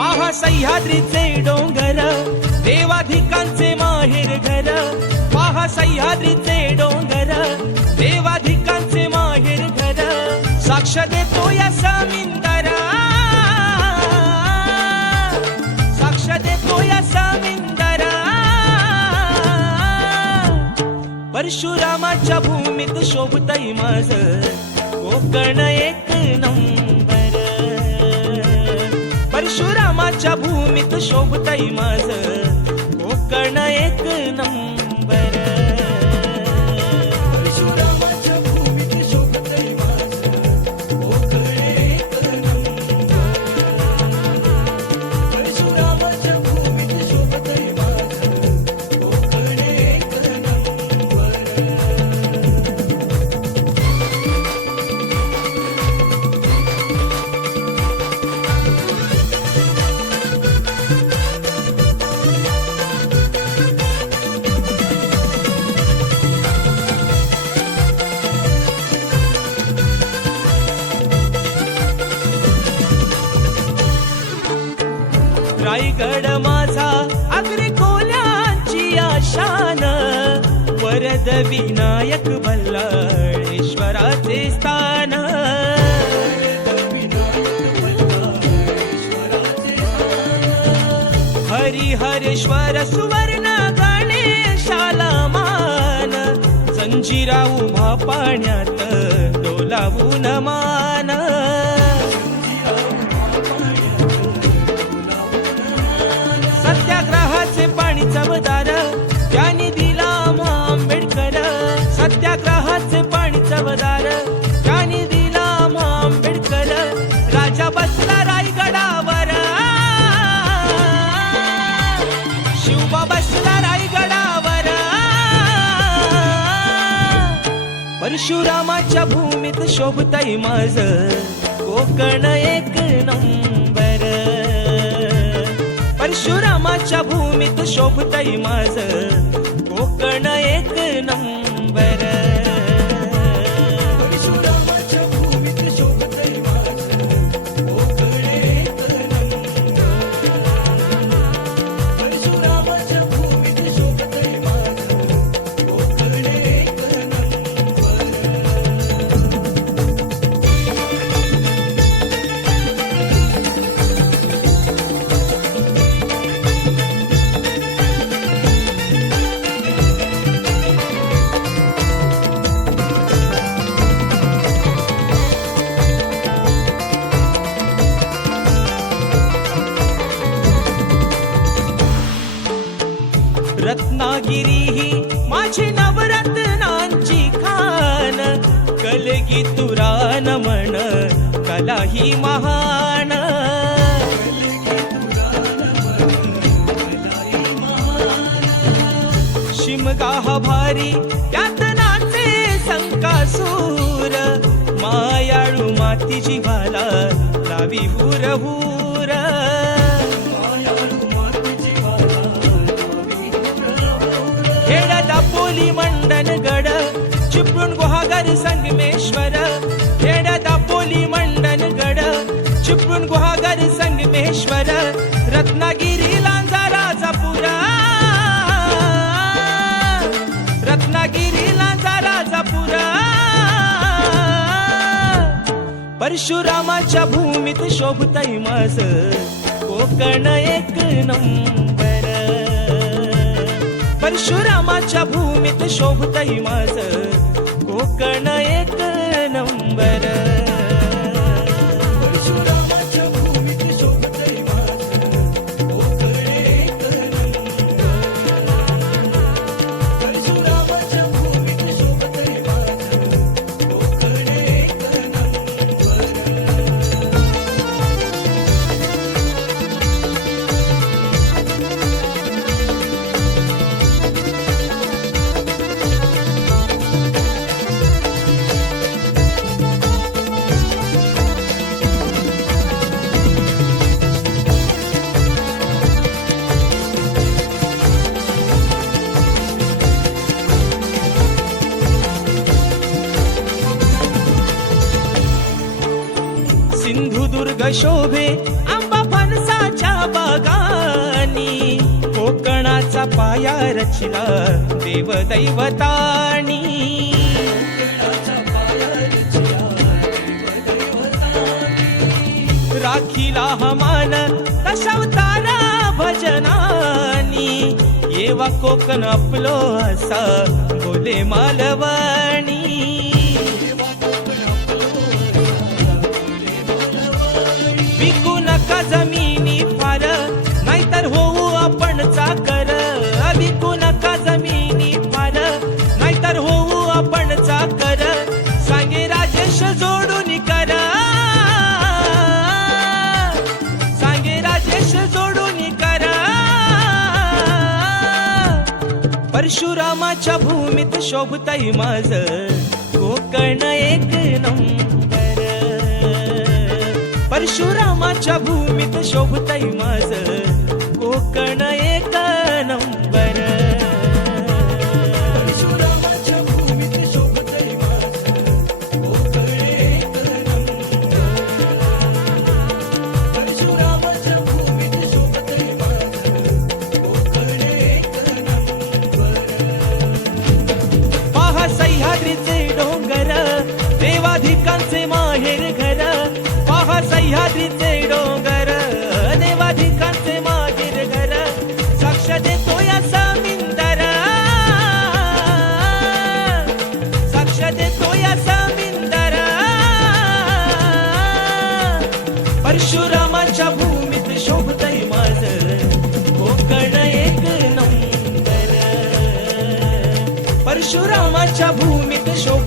पहा सह्याद्रीचे डोंगर, देवाधिकांचे माहेर घर. पहा सह्याद्रीचे डोंगर, देवाधिकांचे माहेर घर. साक्ष देतो या समिंदरा, साक्ष देतो या समिंदरा. परशुरामाच्या भूमीत शोभतय माझं कोकण एक नंबर. परशुरामाच्या भूमीत शोभतय माझं कोकण एक नंबर. परशुरामाच्या भूमीत शोभतय माझं कोकण एक नंबर. परशुरामाच्या भूमीत शोभतय माझं कोकण एक नंबर. रायगड माझा अग्री कोल्यांची आशान, वरद विनायक बल्लाळेश्वराचे स्थान. हरिहरेश्वर सुवर्ण गणेशाला मान, जंजिरा उभा पाण्यात डोलावून मान. सत्याग्रहाचे पाणी चवदार त्यांनी दिला आंबेडकर. सत्याग्रहाचे पाणी चवदार त्यांनी दिला आंबेडकर. राजा बसला रायगडावर, शिवबा बसला रायगडावर. परशुरामाच्या भूमीत शोभतय माझं कोकण एक नंबर. परशुरामाच्या भूमीत शोभतय माझं कोकण एक नंबर. परशुरामाच्या भूमीत शोभतय माझं कोकण एक नंबर. परशुरामाच्या भूमीत शोभतय माझं कोकण एक नंबर. रत्नागिरी ही माझी नवरत्नांची खान, कलगी तुरान म्हण कला ही महान. शिमगा हा भारी त्यात नाचे संकासूर, मायाळू माती जीवाला लावी हुर हुर. खेड दापोली मंडनगड, चिपळूण गुहागर संगमेश्वर. खेड दापोली मंडनगड, चिपळूण गुहागर संगमेश्वर. रत्नागिरी लांजा राजापुरा, रत्नागिरी लांजा राजापुरा. परशुरामाच्या भूमीत शोभतय माझं कोकण एक नंबर. परशुरामाच्या भूमीत शोभतय माझं कोकण एक नंबर. परशुरामाच्या भूमीत शोभतय माझं कोकण एक नंबर. परशुरामाच्या भूमीत शोभतय माझं कोकण एक नंबर. सिंधुदुर्ग शोभे आंबा फणसाच्या बागानी कोकणाचा पाया रचला देव दैवतानी कोकणाचा पाया रचला देवदैवतानी. राखीला हमान दशावतारा भजनानी येवा कोकण आपलो असा बोले मालवणी देवा कोकण आपलो असा बोले मालवणी. विकू नका जमिनी फार नाहीतर होऊ आपण चाकर विकू नका जमिनी फार नाहीतर होऊ आपण चाकर सांगे राजेश जोडून कर सांगे राजेश जोडून कर परशुरामाच्या भूमीत शोभतय माझ कोकण एक नंबर परशुरामाच्या भूमीत शोभतय माझ कोकण एक नंबर परशुरामाच्या भूमीत शोभतय माझं कोकण एक नंबर. परशुरामाच्या भूमीत शोभतय माझं कोकण एक नंबर. पहा सह्याद्रीचे डोंगर देवाधिकांचे माहेर घर पहा सह्याद्रीचे डोंगर देवाधिकांचे माहेर घर साक्ष देतो या समिंदर साक्ष देतो या समिंदर परशुरामाच्या भूमीत शोभतय माझ कोकण एक नंबर परशुरामाच्या भूमीत शोभ